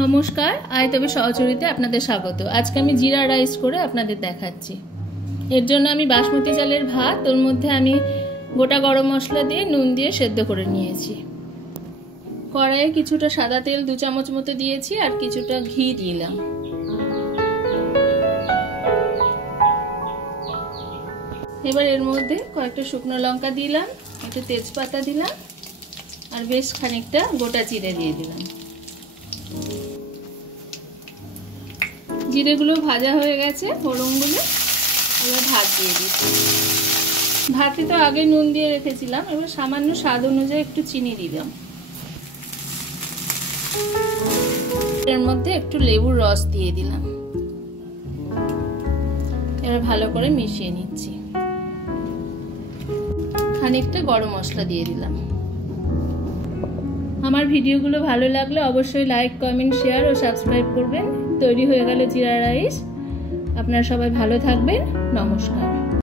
নমস্কার, আয়তবে সহচরিতে আপনাদের স্বাগত। আজকে আমি জিরা রাইস করে আপনাদের দেখাচ্ছি। এর জন্য আমি বাসমতি চালের ভাত, ওর মধ্যে আমি গোটা গরম মশলা দিয়ে নুন দিয়ে সেদ্ধ করে নিয়েছি। কড়াইয়ে কিছুটা সাদা তেল 2 চামচ মতো দিয়েছি আর কিছুটা ঘি দিলাম। এবার এর মধ্যে কয়েকটা শুকনো লঙ্কা দিলাম, একটু তেজপাতা দিলাম আর বেশ খানিকটা গোটা জিরে দিয়ে দিলাম। জিরেগুলো ভাজা হয়ে গেছে, ফোড়নগুলো এবার ভাত দিয়ে দিচ্ছি। ভাতে তো আগে নুন দিয়ে রেখেছিলাম, এবার সামান্য স্বাদ অনুযায়ী একটু চিনি দিলাম। এর মধ্যে একটু লেবুর রস দিয়ে দিলাম। এবার ভালো করে মিশিয়ে নিচ্ছি। খানিকটা গরম মশলা দিয়ে দিলাম। আমার ভিডিওগুলো ভালো লাগলে অবশ্যই লাইক, কমেন্ট, শেয়ার ও সাবস্ক্রাইব করবেন। তৈরি হয়ে গেল জিরা রাইস। আপনারা সবাই ভালো থাকবেন। নমস্কার।